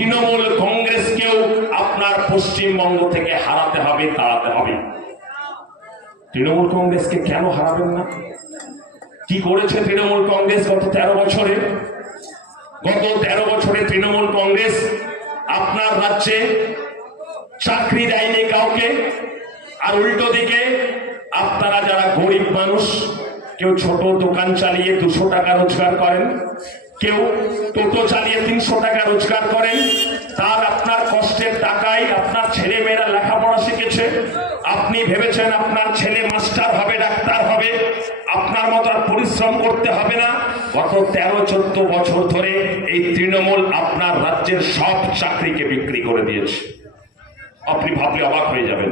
তৃণমূল কংগ্রেসকেও আপনার পশ্চিমবঙ্গ থেকে হারাতে হবে, তাড়াতে হবে। তৃণমূল কংগ্রেসকে কেন হারাবেন না? কি করেছে তৃণমূল কংগ্রেস গত 13 বছরে? গত 13 বছরে তৃণমূল কংগ্রেস আপনার রাজ্যে চাকরি দেয়নি কাউকে। আর উল্টো দিকে আপনারা যারা গরিব মানুষ, কেউ ছোট দোকান চালিয়ে 200 টাকা রোজগার করেন, কেউ টোটো চালিয়ে 300 টাকা রোজগার করেন, তার আপনার কষ্টের টাকায় আপনার ছেলে মেয়েরা লেখাপড়া শিখেছে। আপনি ভেবেছেন আপনার ছেলে মাস্টার হবে, ডাক্তার হবে, আপনার মতো আর পরিশ্রম করতে হবে না। গত 13-14 বছর ধরে এই তৃণমূল আপনার রাজ্যের সব চাকরিকে বিক্রি করে দিয়েছে। আপনি ভাবলে অবাক হয়ে যাবেন।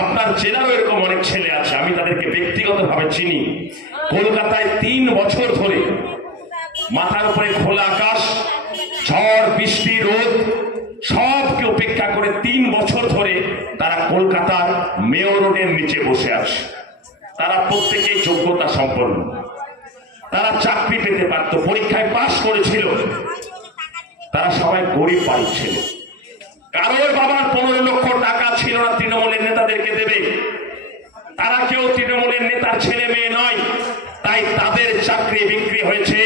আপনার জেলারও এরকম অনেক ছেলে আছে, আমি তাদেরকে ব্যক্তিগতভাবে চিনি। কলকাতায় 3 বছর ধরে মাথার উপরে খোলা আকাশ, ঝড় বৃষ্টি রোদ সবকে উপেক্ষা করে 3 বছর ধরে তারা কলকাতার মেয়র রোডের নিচে বসে আছে। তারা প্রত্যেকেই যোগ্যতা সম্পন্ন, তারা চাকরি পেতে পারত, পরীক্ষায় পাশ করেছিল। তারা সবাই গরিব বাড়ির ছেলে। কারোর বাবার 15 লক্ষ টাকা ছিল না তৃণমূলের নেতাদেরকে দেবে। তারা কেউ তৃণমূলের নেতার ছেলে মেয়ে নয়, তাই তাদের চাকরি বিক্রি হয়েছে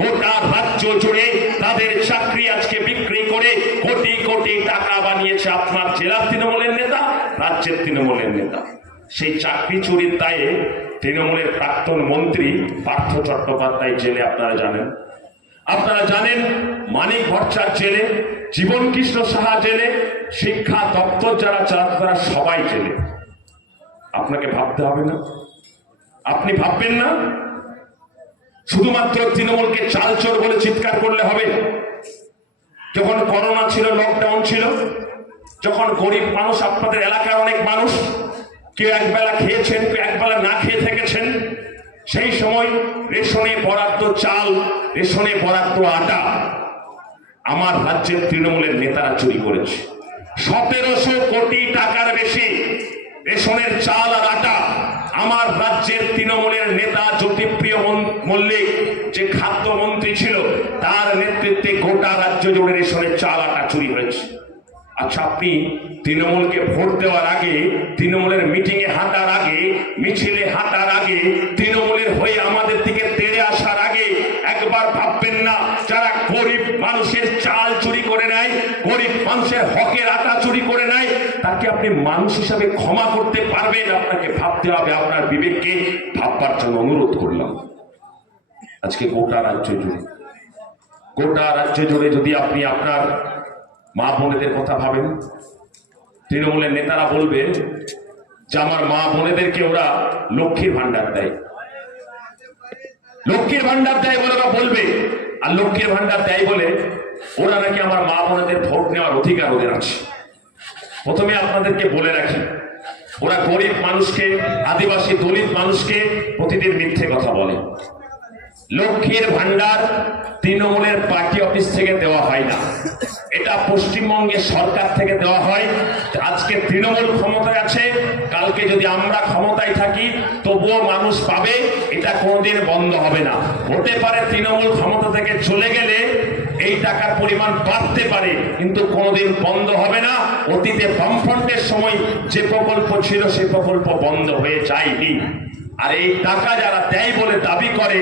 গোটা রাজ্য জুড়ে। তাদের চাকরি আজকে বিক্রি করে কোটি কোটি টাকা বানিয়েছে আপনার জেলার তৃণমূলের নেতা, রাজ্যের তৃণমূলের নেতা। সেই চাকরি চুরির দায়ে তৃণমূলের প্রাক্তন মন্ত্রী পার্থ চট্টোপাধ্যায় জেলে, আপনারা জানেন। আপনারা জানেন মানিক ভট্টাচার্য জেলে, জীবন কৃষ্ণ সাহা জেলে, শিক্ষা দপ্তর যারা চালাতো তারা সবাই জেলে। আপনাকে ভাবতে হবে না? আপনি ভাববেন না শুধুমাত্র তৃণমূলকে চালচোর বলে চিৎকার করলে হবে? যখন করোনা ছিল, লকডাউন ছিল, যখন গরিব মানুষ, আপনাদের এলাকার অনেক মানুষ, কেউ একবেলা খেয়েছেন, কেউ একবেলা না খেয়ে থেকেছেন, সেই সময় রেশনে বরাদ্দ চাল, রেশনে বরাদ্দ আটা আমার রাজ্যের তৃণমূলের নেতারা চুরি করেছে। 1700 কোটি টাকার বেশি রেশনের চাল আর আটা আমার রাজ্যের তৃণমূলের নেতা জ্যোতিপ্রিয় মল্লিক, যে খাদ্যমন্ত্রী ছিল, তার নেতৃত্বে গোটা রাজ্য জুড়ে রেশনের চাল আটা চুরি হয়েছে। আচ্ছা, আপনি তৃণমূলকে ভোট দেওয়ার আগে, তৃণমূলের মিটিং এ হাঁটার আগে, মিছিলে হাঁটার আগে, তৃণমূলের হয়ে আমাদের দিকে তেড়ে আসার আগে একবার ভাববেন না যারা গরিব মানুষের চাল চুরি করে নেয়, গরিব মানুষের হকের আটা চুরি করে নেয়, তাকে আপনি মানুষ হিসাবে ক্ষমা করতে পারবেন? আপনাকে ভাবতে হবে। আপনার বিবেককে ভাববার জন্য অনুরোধ করলাম। আজকে গোটা রাজ্য জুড়ে যদি আপনি আপনার মা বোনেদের কথা ভাবেন, তৃণমূলের নেতারা বলবে যে আমার মা বোনেদেরকে ওরা লক্ষ্মীর ভান্ডার দেয়, লক্ষ্মীর ভান্ডার দেয় বলে ওরা বলবে। আর লক্ষ্মীর ভান্ডার দেয় বলে ওরা নাকি আমার মা বোনেদের ভোট নেওয়ার অধিকার ওদের আছে। প্রথমে আপনাদেরকে বলে রাখি, ওরা গরিব মানুষকে, আদিবাসী দলিত মানুষকে প্রতিদিন মিথ্যে কথা বলে। লক্ষ্মীর ভান্ডার তৃণমূলের পার্টি অফিস থেকে দেওয়া হয় না, এটা পশ্চিমবঙ্গের সরকার থেকে দেওয়া হয়। আজকে তৃণমূল ক্ষমতায় আছে, কালকে যদি আমরা ক্ষমতায় থাকি তবুও মানুষ পাবে, এটা কোনোদিন বন্ধ হবে না। হতে পারে তৃণমূল ক্ষমতা থেকে চলে গেলে এই টাকার পরিমাণ বাড়তে পারে, কিন্তু কোনোদিন বন্ধ হবে না। অতীতে বামফ্রন্টের সময় যে প্রকল্প ছিল সে প্রকল্প বন্ধ হয়ে যায়নি। আর এই টাকা যারা দেয় বলে দাবি করে,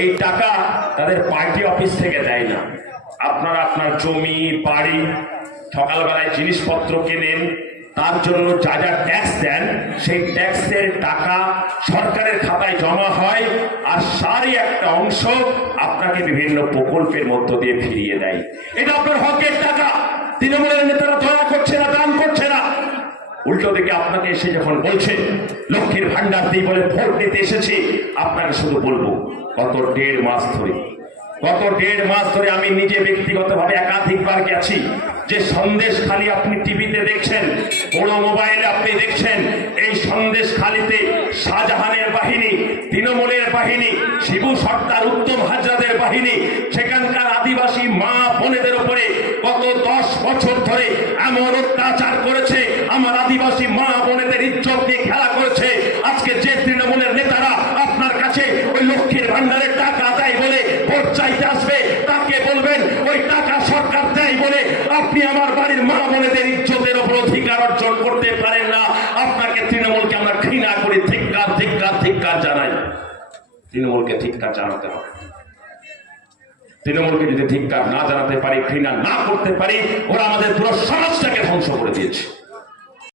এই টাকা তাদের পার্টি অফিস থেকে দেয় না। আপনারা আপনার জমি বাড়ি, সকালবেলায় জিনিসপত্র কেনেন, তার জন্য যা যা ট্যাক্স দেন, সেই ট্যাক্সের টাকা সরকারের খাতায় জমা হয়, আর সারি একটা অংশ আপনাকে বিভিন্ন প্রকল্পের মধ্য দিয়ে ফিরিয়ে দেয়। এটা আপনার হকের টাকা। তৃণমূলের নেতারা দয়া করছে না, দান করছে না। উল্টো দিকে আপনাকে এসে যখন বলছে লক্ষ্মীর ভান্ডার দিই বলে ভোট নিতে এসেছি, আপনাকে শুধু বলবো গত 1.5 মাস ধরে আমি নিজে ব্যক্তিগতভাবে একাধিকবার গেছি। যে সন্দেশখালি আপনি টিভিতে দেখছেন, বড় মোবাইলে আপনি দেখছেন, এই সন্দেশখালিতে শাহজাহানের বাহিনী, তৃণমূলের বাহিনী, শিবু সর্দার, উত্তম হাজরাদের বাহিনী সেখানকার আদিবাসী মা বোনেদের উপরে গত 10 বছর ধরে এমন অত্যাচার করেছে, আমার আদিবাসী মা বোনেদের ইজ্জত নিয়ে খেলা করেছে। আজকে যে তৃণমূলের নেতারা আপনার কাছে ওই লক্ষ্মীর ভান্ডারের টাকা দেয় বলে ভোট চাইতে আসবে, তাকে বলবেন ওই টাকা সরকার দেয় বলে আপনি আমার বাড়ির মা বোনেদের ইজ্জতের উপর অধিকার অর্জন করতে পারেন না। আপনাকে তৃণমূলকে আমরা ঘৃণা করি, ধিক্কার ধিক্কার ধিক্কার জানাই। তৃণমূলকে ধিক্কার জানাতে হবে। তৃণমূলকে যদি ধিক্কার না জানাতে পারি, ঘৃণা না করতে পারি, ওরা আমাদের পুরো সমাজটাকে ধ্বংস করে দিয়েছে।